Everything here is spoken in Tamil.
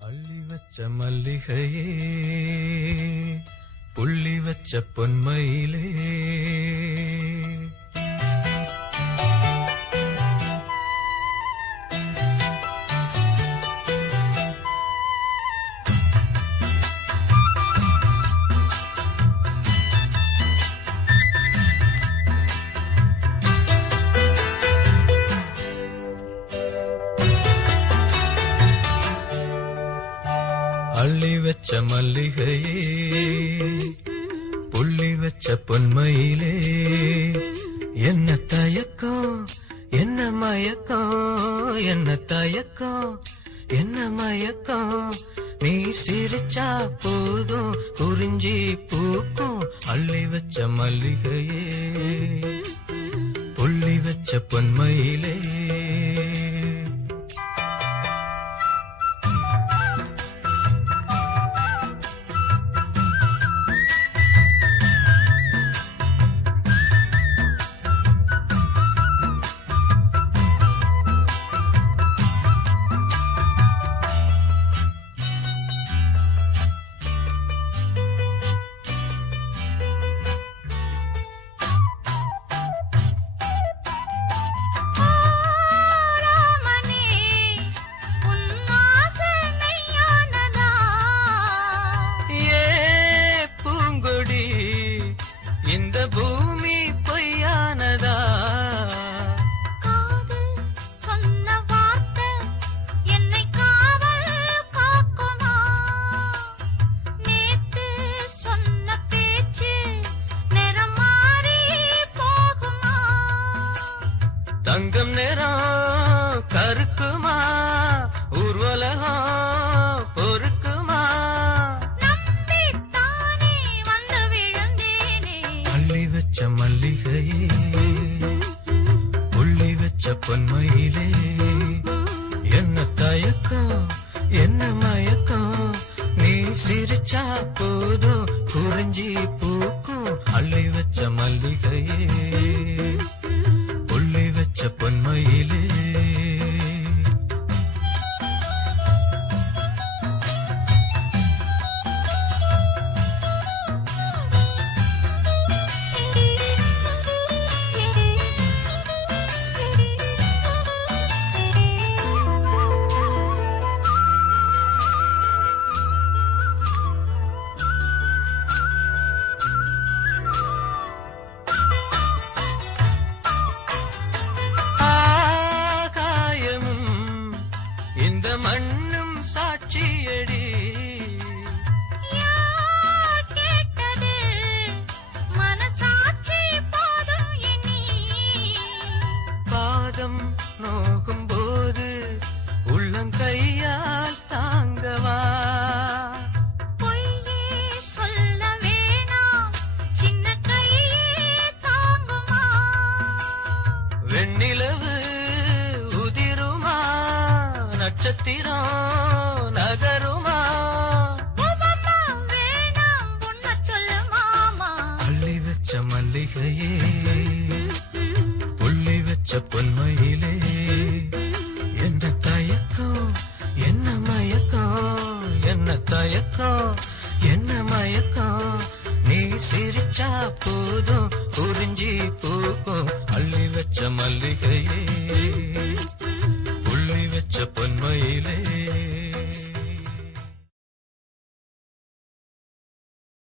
அள்ளி வச்ச மல்லிகையே புள்ளி வச்ச பொன்மையிலே. அள்ளி வச்ச மல்லிகையே புள்ளி வச்ச பொன்மையிலே. என்ன தயக்கம் என்ன மயக்கம் என்ன தயக்கம் என்ன மயக்கம். நீ சிரிச்சா போதும் குறிஞ்சி பூக்கும். அள்ளி வச்ச மல்லிகையே புள்ளி வச்ச பொன்மையிலே. தங்கம் நிறம் கருக்குமா? ஊர்வலகம் பொறுக்குமா? அள்ளி வச்ச மல்லிகையே புள்ளி வச்ச பொன்மையிலே. என்ன தயக்கம் என்ன மயக்கம்? நீ சிரிச்சா போதும் குறிஞ்சி பூக்கும். அள்ளி வச்ச மல்லிகையே. புள்ளி நோகும் போது உள்ளங்கையால் தாங்கவா? வெண்ணிலவு உதிருமா? நட்சத்திரம் நகருமா? மல்லிகையே புள்ளி வச்ச பொன்மையிலே மயக்கம்? என்ன மயக்கம்? நீ சிரிச்சா போதும் புரிஞ்சி போகும். அள்ளி வச்ச மல்லிகையே புள்ளி வச்ச பொன்மையே.